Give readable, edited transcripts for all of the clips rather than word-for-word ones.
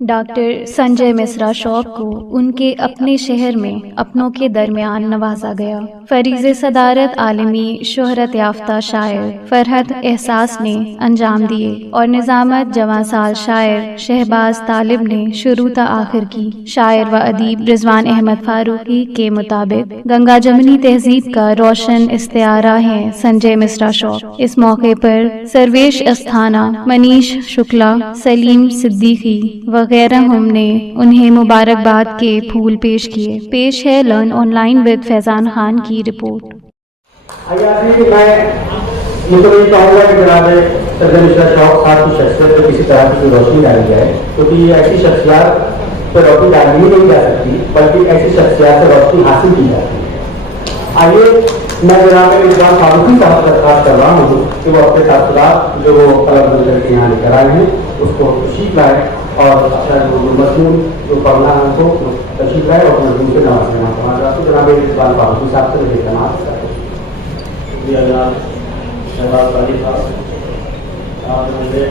Doctor Sanjay Mishra شوق کو ان کے اپنے شہر میں اپنوں کے درمیان نوازا گیا۔ فریض صدارت عالمی شہرت یافتہ شاعر فرحت احساس نے انجام دیے اور نظامت جواں سال شاعر شہباز طالب نے شروع تا آخر کی۔ شاعر و ادیب رضوان احمد فاروقی کے مطابق گنگا جمنی تہذیب کا روشن استعارہ ہیں سنجے مشرا شوق۔ اس موقع پر سرویش استھانہ، منیش شکلا، سلیم صدیقی وغیرہ ہم نے انہیں مبارکباد کے پھول پیش کیے۔ پیش ہے لرن آن لائن ود فیضان خان کی رپورٹ۔ میں یہ تو نہیں چاہوں گا کہ جناب سنجے مشرا شوق صاحب کی شخصیت پہ کسی طرح کی روشنی ڈالی جائے، کیونکہ یہ ایسی شخصیات پہ روشنی ڈالی نہیں جا سکتی، بلکہ ایسی شخصیات سے روشنی حاصل کی جاتی ہے۔ آئیے میں جناب رضوان فاروقی صاحب سے درخواست کر رہا ہوں کہ وہ اپنے تاثرات جو وہ قلم بند کر کے یہاں لے کر آئے ہیں اس کو تشریف لائے اور اچھا جو مضمون جو پڑھنا ہے ان کو تشریف لائے اور مضمون سے نواز لینا پڑھا تو جناب رضوان فاروقی صاحب سے مجھے جناب شکریہ جناب شہباز طالب صاحب، آپ نے مجھے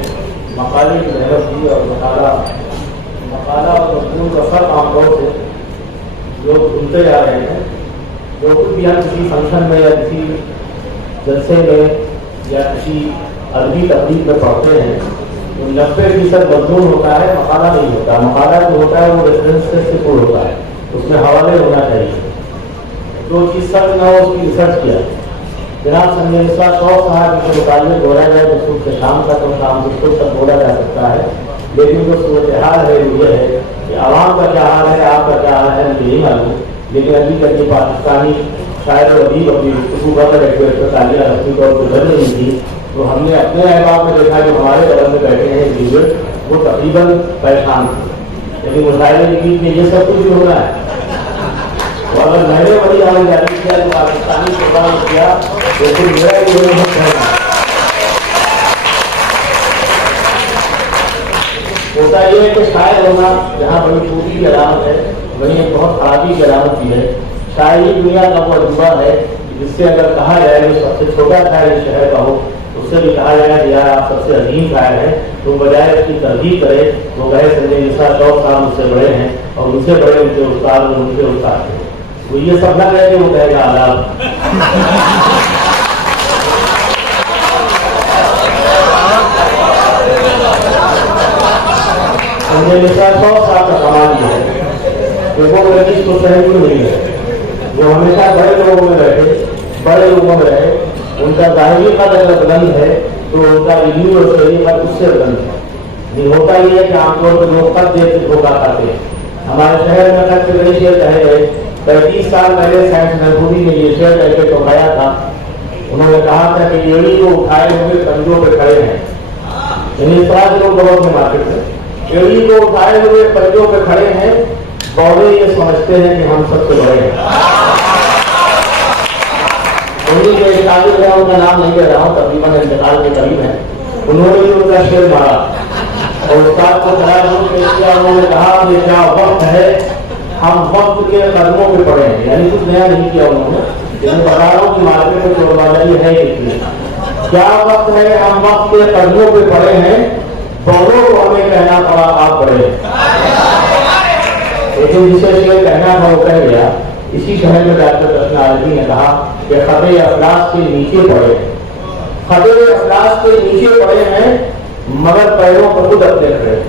مقالے کی محنت کی اور مقالہ اور مضمون کا فرق عام طور سے لوگ بھولتے جا رہے ہیں۔ جو کچھ بھی ہم کسی فنکشن میں یا کسی جلسے میں یا کسی عربی تقریب میں پڑھتے ہیں تو 90% مضمون ہوتا ہے، مقالہ نہیں ہوتا۔ مقالہ جو ہوتا ہے وہ ریفرنس سے پور ہوتا ہے، اس میں حوالے ہونا چاہیے۔ جو چیز سچ نہ ہو اس کی ریسرچ کیا۔ جناب سنجے مشرا شوق صاحب کے متعلق بولا جائے تو صبح سے شام تک اور شام سے صبح تک بولا جا سکتا ہے، لیکن جو صورتحال ہے وہ یہ ہے کہ عوام کا کیا حال ہے، آپ کا کیا حال ہے مجھے نہیں معلوم، لیکن ابھی تک یہ پاکستانی شاعر و ادیب اپنی گفتگو کر رہے تھے، تعلیہ رسمی طور پر بن رہی تھی، تو ہم نے اپنے احباب میں دیکھا کہ ہمارے بغل میں بیٹھے ہیں لیڈر وہ تقریباً پریشان تھے، لیکن مشاعرے کے بیچ میں یہ سب کچھ بھی ہو رہا ہے۔ تو اگر میں نے بڑی حال جاری کیا تو پاکستانی پروگرام کیا لیکن میرا یہ نہیں کہنا ہوتا یہ ہے کہ شاعر ہونا جہاں بڑی خوبی کی علامت ہے وہیں ایک بہت خرابی کی علامت بھی ہے۔ شاعری دنیا کا وہ عجوبہ ہے جس سے اگر کہا جائے کہ سب سے چھوٹا شاعر اس شہر کا ہو، اس سے بھی کہا جائے کہ یار آپ سب سے عظیم شاعر ہیں، تو بجائے اس کی تردید کرے وہ کہے سنجے مشرا شوق صاحب مجھ سے بڑے ہیں اور ان سے بڑے ان کے استاد اور ان کے استاد ہیں، وہ یہ سب نہ کہے کہ وہ کہے گا آداب۔ سنجے مشرا شوق صاحب کا کمال یہ ہے کہ وہ رجسٹ کو سہی نہیں ہے، وہ ہمیشہ بڑے لوگوں میں بیٹھے، بڑے لوگوں میں رہے، ان کا ظاہری قد اگر بلند ہے تو ان کا علمی اور شعری قد اس سے بلند ہے۔ نہیں ہوتا یہ ہے کہ عام طور پر لوگ قد دیکھ کے دھوکہ کھاتے ہیں۔ ہمارے شہر میں قد کے بڑے شعر کہے گئے، 35 سال پہلے سائنس محبوبی نے یہ شعر کہہ کے ٹوکایا تھا، انہوں نے کہا تھا کہ ایڑی کو اٹھائے ہوئے کنجوں پہ کھڑے ہیں، یعنی اس طرح سے لوگ بہت سے مارکیٹ میں ایڑی کو اٹھائے ہوئے کنجوں پہ کھڑے ہیں، بوڑھے یہ سمجھتے ہیں کہ ہم سب سے بڑے ہیں۔ انہیں جو ایک طالب ہے ان کا نام نہیں لے رہا ہوں، تقریباً انتقال کے قریب ہیں، انہوں نے بھی ان کا شعر مارا اور استاد کو پیش کیا، انہوں نے کہا یہ کیا وقت ہے، ہم وقت کے قدموں پہ پڑے ہیں، یعنی کچھ نیا نہیں کیا انہوں نے، لیکن بتا رہا ہوں کہ مارکیٹ میں چوربازی ہے کتنی۔ کیا وقت ہے، ہم وقت کے قدموں پہ پڑے ہیں، بڑوں کو ہمیں کہنا پڑا آپ بڑے ہیں، لیکن جسے شعر کہنا تھا وہ کہہ گیا۔ اسی شہر میں ڈاکٹر رسنا عالمی نے کہا کہ خطے افلاس کے نیچے پڑے ہیں، خطے افلاس کے نیچے پڑے ہیں مگر پیروں پر خود اپنے کھڑے ہیں۔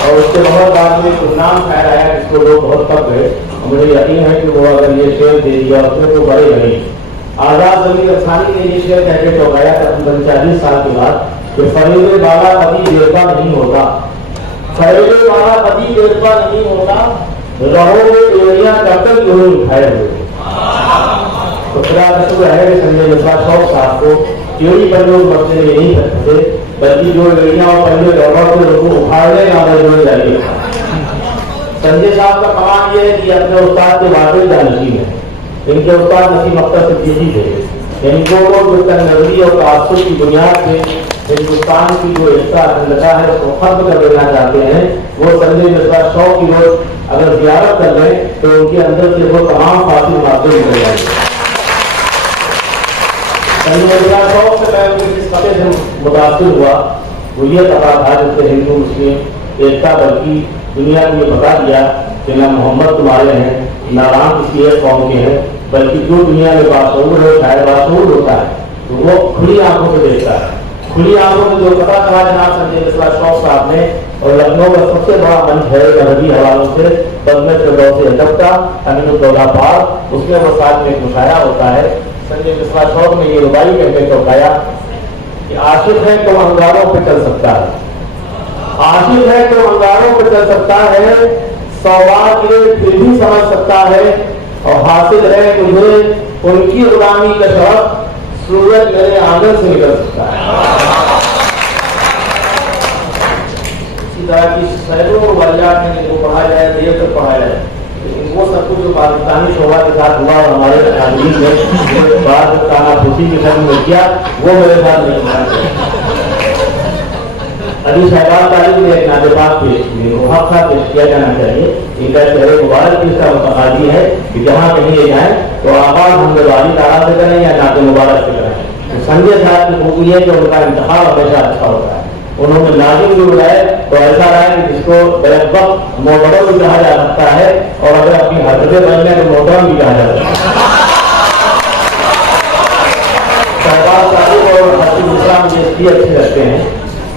اور اس کے بہت بعد میں گمنام شاعر آیا جس کو لوگ بہت پک گئے، مجھے یقین ہے کہ وہ اگر یہ شعر دے دیا اس میں تو بڑے نہیں۔ آزاد ضمیر افسانی نے یہ شعر کہہ کے ٹوکایا تقریباً 40 سال کے بعد کہ فریض بالا کبھی دیرپا نہیں ہوتا، فریض بالا کبھی دیرپا نہیں ہوتا، رہو میں ایڑیاں کب تک جو اٹھائے ہوئے۔ تو خدا کا شکر ہے کہ سنجے مشرا شوق صاحب کو ایڑی پر لوگ مسئلے میں نہیں کرتے، بلکہ جو ایڑیاں اور پہلے دوروں سے لوگوں کو اکھاڑنے کا عمل جاری ہے۔ سنجے صاحب کا کمال یہ ہے کہ اپنے استاد کے واقعی جانشین ہے۔ ان کے استاد نسیم اختر صدیقی تھے، یعنی جو لوگ جو نظری اور تعصب کی بنیاد پہ ہندوستان کی جو ایسا اکھنڈتا ہے اس کو ختم کر دینا چاہتے ہیں، وہ سنجے مشرا شوق کی لوگ اگر زیارت کر لیں تو ان کے اندر سے وہ تمام فاصل مادے نکل جائیں گے۔ سنجے مشرا شوق سے میں جس خطے سے متاثر ہوا وہ یہ کہا تھا جس سے ہندو مسلم ایک تھا، بلکہ دنیا کو یہ بتا دیا کہ نہ محمد تمہارے ہیں نہ رام کسی ایک قوم کے ہیں، بلکہ جو دنیا میں باشعور ہے شاید باشعور ہوتا ہے تو وہ کھلی آنکھوں سے دیکھتا ہے۔ کھلی آنکھوں میں جو پتا کرا جناب سنجے مشرا شوق صاحب نے، اور لکھنؤ کا سب سے بڑا منچ ہے مذہبی حوالوں سے بزم فردوس ادب کا امین الدولہ پاک، اس میں وہ ساتھ میں ایک مشاعرہ ہوتا ہے۔ سنجے مشرا شوق نے یہ ربائی کہتے چوکایا کہ عاشق ہے تو انگاروں پہ چل سکتا ہے، عاشق ہے تو انگاروں پہ چل سکتا ہے، سوال گرے پھر بھی سمجھ سکتا ہے، اور حاصل ہے تجھے ان کی غلامی کا شرف، سورج میرے آنگن سے نکل سکتا ہے۔ اسی طرح کی سینکڑوں واقعات ہیں جن کو پڑھا جائے دیر تک پڑھا جائے، لیکن وہ سب کچھ جو پاکستانی شعبہ کے ساتھ ہوا اور ہمارے تعلیم نے بعض کانا پھوسی کی شکل میں کیا، وہ میرے ساتھ نہیں ہونا۔ علی شہباز طالب نے ایک نعت پاک پیش کی، وہ حق تھا پیش کیا جانا چاہیے۔ ان کا شہر مبارک کی اس کا متقاضی ہے کہ جہاں کہیں یہ جائیں تو آغاز حمد والی تعالیٰ سے کریں یا نعت مبارک سے کریں۔ سنجے صاحب کی خوبی ہے کہ ان کا انتخاب ہمیشہ اچھا ہوتا ہے۔ انہوں نے ناظم بھی بلائے تو ایسا رہا کہ جس کو بیک وقت معتبر بھی کہا جا سکتا ہے، اور اگر اپنی حرکتیں بننے تو محترم بھی کہا جا سکتا ہے۔ شہباز طالب اور حسین اسلام مجھے اس لیے اچھے لگتے ہیں،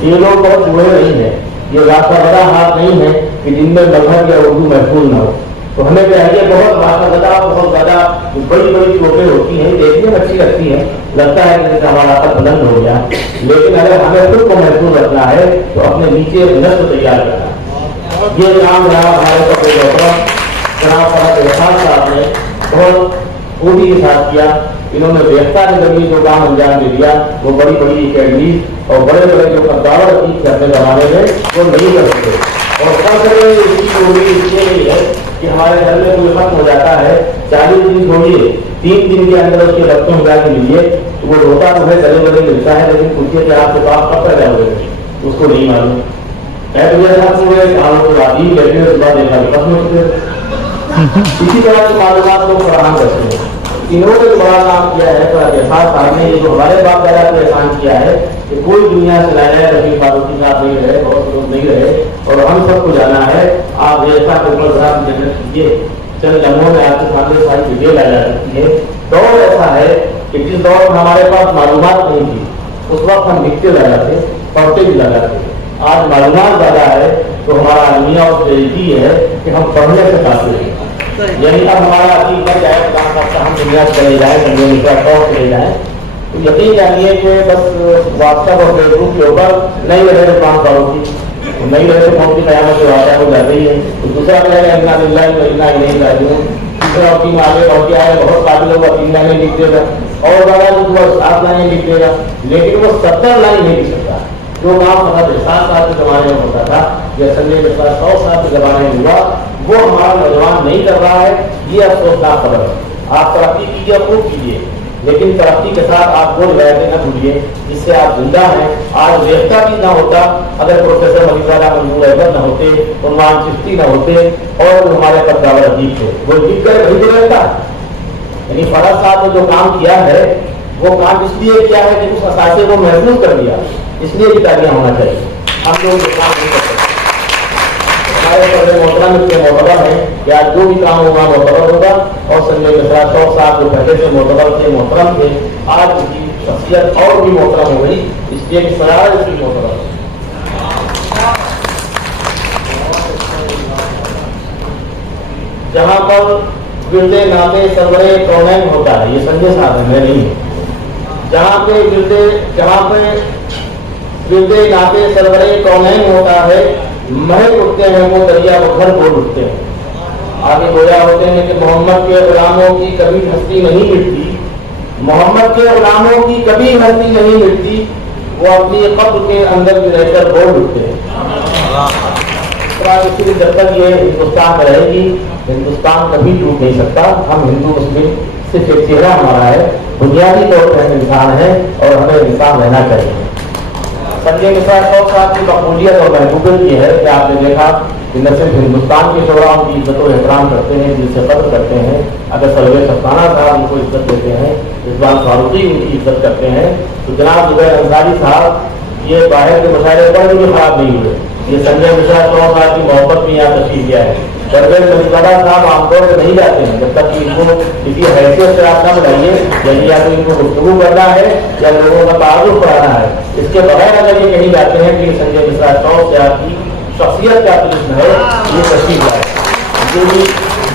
یہ لوگ بہت بوڑھے نہیں ہیں، یہ راستہ بڑا ہاتھ نہیں ہے کہ جن میں مذہب یا اردو محفوظ نہ ہو، تو ہمیں چاہیے بہت باقاعدہ بہت زیادہ بڑی بڑی چوٹیں ہوتی ہیں، دیکھنے میں اچھی لگتی ہیں، لگتا ہے کہ جیسے ہمارا قد بلند ہو گیا، لیکن اگر ہمیں خود کو محفوظ رکھنا ہے تو اپنے نیچے نسل تیار کرنا ہے۔ یہ کام جناب ہمارے سب محترم جناب فرحت احسان صاحب نے بہت خوبی کے ساتھ کیا۔ انہوں نے دیکھتا کے ذریعے جو کام انجام دے دیا، وہ بڑی بڑی اکیڈمیز اور بڑے بڑے جو قدار عقید اپنے زمانے میں وہ نہیں کر سکتے، اور خاص کر اس کی خوبی اس لیے ہے کہ ہمارے گھر میں کوئی ختم ہو جاتا ہے، 40 دن چھوڑیے 3 دن کے اندر اس کے رقصوں میں جا کے ملیے تو وہ روتا تو ہے گلے گلے ملتا ہے، لیکن پوچھیے کہ آپ کے پاس کب پیدا ہوئے اس کو نہیں معلوم ہے۔ تو یہ سب ہوئے کاموں کے بعد ہی لیٹنے کے بعد دیکھا بھی ختم ہو چکے۔ اسی طرح کی معلومات کو فراہم کرتے ہیں۔ انہوں نے بڑا کام کیا ہے، احساس صاحب نے یہ جو ہمارے باپ دادا کو احسان کیا ہے کہ کوئی دنیا سے لایا رفیع فاروقی صاحب نہیں رہے، بہت لوگ نہیں رہے، اور ہم سب کو جانا ہے۔ آپ ایسا پیپر صاحب جنرل کیجیے، چند لمحوں میں آپ کے سامنے ساری ڈیٹیل آ جا سکتی ہے۔ دور ایسا ہے کہ جس دور میں ہمارے پاس معلومات نہیں تھی اس وقت ہم لکھتے لگا تھے، پڑھتے بھی لگا تھے۔ آج معلومات زیادہ ہے تو ہمارا المیہ اور یہ ہے کہ ہم پڑھنے سے قاصر ہیں، یعنی اب ہمارا عقید ہے چاہے ہم دنیا سے چلے جائیں، سنجے مشرا شوق چلے جائیں تو یقین جانیے کہ بس واٹس ایپ اور فیس بک کے اوپر نہیں رہے تو کام کرو گی، نہیں رہے تو موت کی قیامت سے واقعہ ہو جاتے ہی ہے۔ تو دوسرا کہہ رہے ہیں اتنا ہی نہیں راجوں، تیسرا وکیم آگے بڑھ کے آئے بہت قابل ہوگا 3 لائنیں لکھ دے گا، اور زیادہ جو 7 لائنیں لکھ دے گا، لیکن وہ 70 لائن نہیں لکھ سکتا۔ جو کام فرحت احسان صاحب کے زمانے میں ہوتا تھا یا سنجے مشرا شوق صاحب کے زمانے میں ہوا، وہ ہمارا نوجوان نہیں کر رہا ہے۔ یہ افسوسناک خبر ہے۔ آپ ترقی کیجیے، خوب کیجیے، لیکن ترقی کے ساتھ آپ وہ روایتیں نہ بھولیے جس سے آپ زندہ ہیں۔ آج ریختہ بھی نہ ہوتا اگر پروفیسر ملیزالہ منظور احمد نہ ہوتے، عنوان چشتی نہ ہوتے، اور ہمارے پرداور ادیب تھے، وہ لکھ کر وہی تو رہتا۔ یعنی فرحت صاحب نے جو کام کیا ہے وہ کام اس لیے کیا ہے کہ اس اثاثے کو محفوظ کر دیا، اس لیے بھی تالیاں ہونا چاہیے۔ ہم لوگ یہ کام نہیں کر سکتے۔ ہمارے بڑے محترم اس کے معتبر ہیں کہ آج جو بھی کام ہوگا معتبر ہوگا، اور سنجے مشرا شوق صاحب جو پہلے سے معتبر تھے، محترم تھے، آج اس کی شخصیت اور بھی محترم ہو گئی، اس لیے کہ سراج اس کی محترم ہے۔ جہاں پر گرد نامے سرور کونین ہوتا ہے، یہ سنجے صاحب ہے، میں نہیں ہوں، جہاں پہ گرد نامے سرور کونین ہوتا ہے، مہک اٹھتے ہیں وہ دریا وہ گھر بول اٹھتے ہیں۔ آگے گویا ہوتے ہیں کہ محمد کے غلاموں کی کبھی ہستی نہیں مٹتی، محمد کے غلاموں کی کبھی ہستی نہیں مٹتی، وہ اپنی قبر کے اندر بھی رہ کر بول اٹھتے ہیں۔ جب تک یہ ہندوستان میں رہے گی، ہندوستان کبھی ٹوٹ نہیں سکتا۔ ہم ہندو مسلم صرف ایک چہرہ ہمارا ہے، بنیادی طور پر انسان ہے اور ہمیں انسان رہنا چاہیے۔ سنجے مشرا شوق صاحب کی مقبولیت اور محبوبیت یہ ہے کہ آپ نے دیکھا کہ نہ صرف ہندوستان کے شعراء ان کی عزت و احترام کرتے ہیں، جن سے قدر کرتے ہیں، اگر سروے سلطانہ صاحب ان کو عزت دیتے ہیں، رضوان فاروقی ان کی عزت کرتے ہیں، تو جناب زبیر انصاری صاحب یہ باہر کے مشاعرے پر بھی خراب نہیں ہوئے، یہ سنجے مشرا چوک صاحب کی محبت میں یہاں تشریف لیا ہے. پرویز ملیزادہ صاحب عام طور پہ نہیں جاتے ہیں جب تک کہ ان کو کسی حیثیت سے آپ نہ بلائیے, یعنی یا تو ان کو گفتگو کرنا ہے یا لوگوں کا تعارف کرانا ہے. اس کے بغیر اگر یہ کہیں جاتے ہیں کہ یہ سنجے مشرا چوک سے آپ کی شخصیت کا قسم ہے, یہ تشریف لائے. جو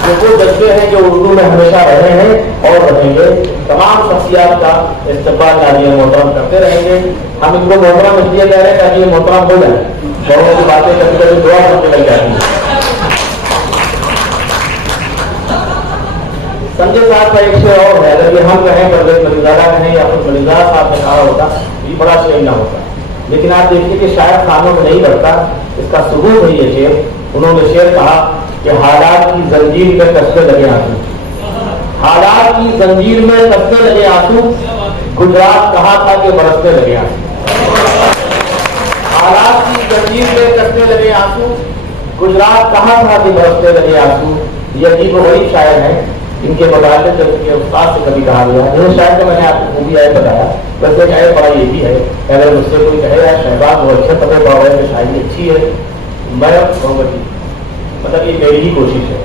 وہ جذبے ہیں جو اردو میں ہمیشہ رہے ہیں اور رہیں گے, تمام شخصیات کا استقبال عالیہ محترم کرتے رہیں گے. ہم ان کو محترم اس لیے کہہ رہے ہیں تاکہ یہ محترم ہو جائے. بڑوں کی باتیں کبھی کبھی دعا کرنے لگ جاتی ہیں. سنجے صاحب کا ایک شعر اور ہے, اگر یہ ہم کہیں پرویز ملیزادہ کہیں یا پھر ملیزادہ صاحب نے کہا ہوتا یہ بڑا شعر نہ ہوتا. لیکن آپ دیکھیے کہ شاید خانوں میں نہیں بڑھتا, اس کا ثبوت ہے یہ شعر. انہوں نے شعر کہا کہ حالات کی زنجیر میں کستے لگے آنسو, حالات کی زنجیر میں کستے لگے آنسو, گجرات کہا تھا کہ برستے لگے آنسو. حالات کی زنجیر میں کستے لگے آنسو, گجرات کہا تھا کہ برستے لگے آنسو. یہ عجیب و غریب شاعر ہیں. ان کے متعلق جب کے استاد سے کبھی کہا گیا, یہ شاعر کا میں نے آپ کو خوبی آئے بتایا, ویسے ایک آئے بڑا یہ بھی ہے, اگر مجھ سے کوئی کہے یار شہباز وہ اچھے پتے پاؤ ہے کہ شاعری اچھی ہے, میں کہوں گا جی مطلب یہ میری ہی کوشش ہے.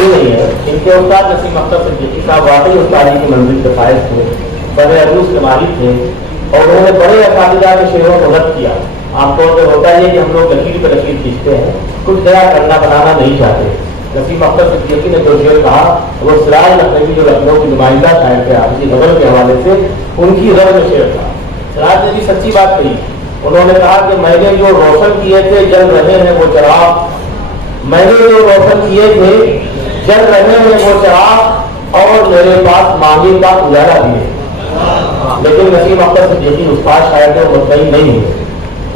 نہیں ہے. ان کے استاد نسیم اختر صدیقی صاحب واقعی استادی کی منزل کے فائز تھے, بڑے عروج کے مالک تھے, اور انہوں نے بڑے اساتذہ کے شعروں کو رد کیا. عام طور پہ ہوتا ہے کہ ہم لوگ لکیر پہ لکیر کھینچتے ہیں, کچھ نیا کرنا بنانا نہیں چاہتے. نسیم اختر صدیقی نے جو شعر کہا وہ سراج لکھنوی جو لکھنؤ کی نمائندہ شاعر تھے آپ کی غزل کے حوالے سے, ان کی رد میں شعر تھا. سراج نے بھی سچی بات کہی. انہوں نے کہا کہ میں نے جو روشن کیے تھے جل رہے ہیں وہ چراغ, میں نے جو روشن کیے تھے جل رہے ہیں وہ چراغ, اور میرے پاس مانگے کا اجالا بھی ہے. لیکن نسیم اختر صدیقی استاد شاعر تھے, مطمئن نہیں ہوئے.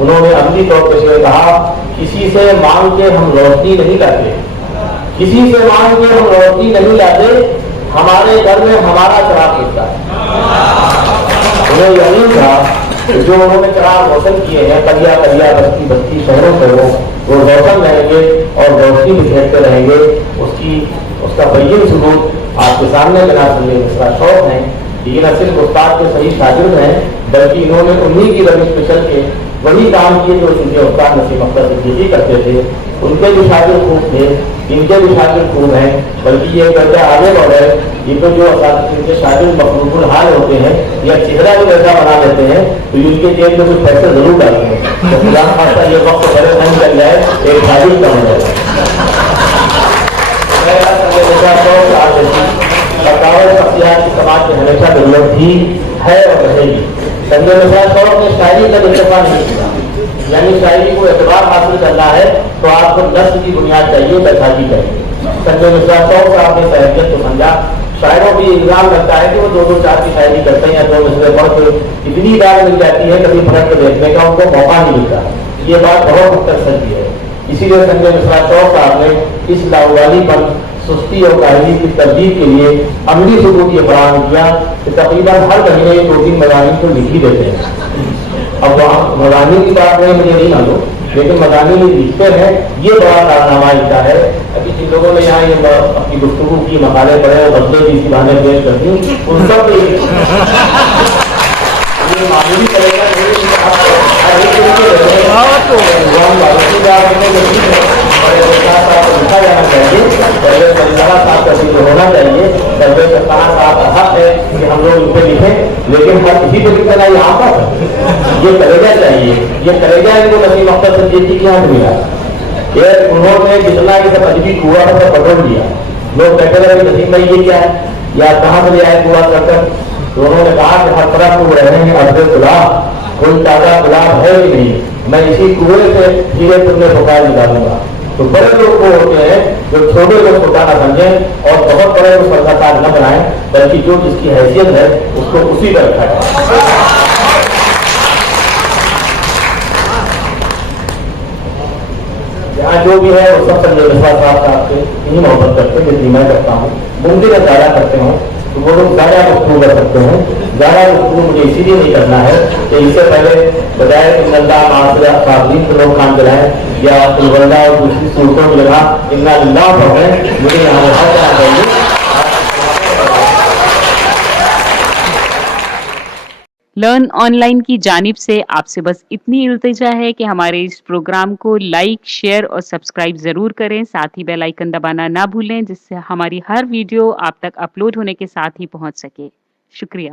انہوں نے عملی طور پہ شعر کہا, کسی سے مانگ کے ہم روشنی نہیں لاتے, کسی سے مانگ کے ہم روشنی نہیں لاتے, ہمارے گھر میں ہمارا چراغ ہوتا ہے. انہیں یقین تھا کہ جو انہوں نے چراغ روشن کیے ہیں کلیا کلیا بستی بستی شہروں شہروں, وہ روشن رہیں گے اور روشنی بکھیرتے رہیں گے. اس کا بین ثبوت آپ کے سامنے جناب سنجے مشرا شوق ہیں. یہ نہ صرف استاد کے صحیح شاگرد ہیں بلکہ انہوں نے انہی کی روش پہ چل کے وہی کام کیے جو ان کے استاد نسیم اختر صدیقی کرتے تھے. ان کے بھی شاگرد خوب تھے, ان کے بھی شاگرد خوب ہیں, بلکہ یہ درجہ آگے بڑھ رہے. یہ تو جو اساتذہ ان کے شاگرد مخلوق الحال ہوتے ہیں یا چہرہ بھی ویسا بنا لیتے ہیں تو ان کے جیب میں کچھ پیسے ضرور ڈالتے ہیں. تو خدا خاصہ یہ وقت بڑے نہیں چل جائے, ایک شاگرد کا ہو جائے. شخصیات کی سماج میں ہمیشہ ضرورت تھی, ہے اور رہے گی. سنجے مشرا شوق نے شاعری کا اتفاق نہیں کیا, یعنی شاعری کو اعتبار حاصل کرنا ہے تو آپ کو نسل کی بنیاد چاہیے, بیساکھی چاہیے. سنجے مشرا شوق صاحب نے صحیحیت کو سمجھا. شاعروں بھی الزام لگتا ہے کہ وہ 2-2-4 کی شاعری کرتے ہیں, 2 مصرے پڑھ کے اتنی بار مل جاتی ہے کبھی پلٹ کے دیکھنے کا ان کو موقع نہیں ملتا. یہ بات بہت مختصر کی ہے. اسی لیے سنجے مشرا شوق صاحب نے اس لاوالی پر سستی اور کاہلی کی تبدیل کے لیے عملی ثبوت یہ فراہم کیا کہ تقریباً ہر مہینے 2-3 مضامین کو لکھ ہی دیتے ہیں. اب وہاں مضامین کی بات نہیں مجھے نہیں معلوم, لیکن مضامین لکھتے ہیں, یہ بڑا کارنامہ لکھا ہے. ابھی جن لوگوں نے یہاں یہ اپنی گفتگو کی, مقالے پڑھے اور غزلیں بھی اسی بہانے پیش کرتی ہیں, ان سب کو یہ معمولی کرے گا لکھا جانا چاہیے. پرویز ملیزادہ صاحب کا ذکر ہونا چاہیے. پرویز سلطانہ صاحب کا حق ہے کہ ہم لوگ ان پہ لکھیں, لیکن ہر کسی پہ لکھنا یہ آپ ہے. یہ کلیجہ چاہیے, یہ کلیجہ ان کو نسیم اختر صدیقی کے ہاتھ ملا. یہ انہوں نے جتنا یہ سب ادبی کنواں تھا سب پٹول دیا. لوگ کہتے رہے کہ نسیم بھائی یہ کیا ہے, یا کہاں سے لے آئے کنواں کر کر. تو انہوں نے کہا کہ ہر طرف کو رہے ہیں ارض گلاب, کوئی تازہ گلاب ہے کہ نہیں, میں اسی کنویں سے دھیرے تمہیں پکار نکالوں گا. تو بڑے لوگ وہ ہوتے ہیں جو چھوٹے کو چھوٹا نہ سمجھیں اور بہت بڑے کو سرکار نہ بنائیں, بلکہ جو جس کی حیثیت ہے اس کو اسی پر رکھا جائے. یہاں جو بھی ہے وہ سب سنجے مشرا صاحب صاحب سے اتنی محبت کرتے ہیں جتنی میں کرتا ہوں. ممکن ہے زیادہ کرتے ہوں تو وہ لوگ زیادہ گفتگو کر سکتے ہیں. زیادہ گفتگو مجھے اسی لیے نہیں کرنا ہے کہ اس سے پہلے بجائے کہ اللہ معاشرہ صابرین کے لوگ کام چلائیں یا الولدہ اور دوسری صورتوں کی جگہ انا للہ پڑھ رہے ہیں, مجھے یہاں رہا چاہیے. لرن آن لائن کی جانب سے آپ سے بس اتنی التجا ہے کہ ہمارے اس پروگرام کو لائک، شیئر اور سبسکرائب ضرور کریں، ساتھ ہی بیل آئیکن دبانا نہ بھولیں جس سے ہماری ہر ویڈیو آپ تک اپلوڈ ہونے کے ساتھ ہی پہنچ سکے۔ شکریہ۔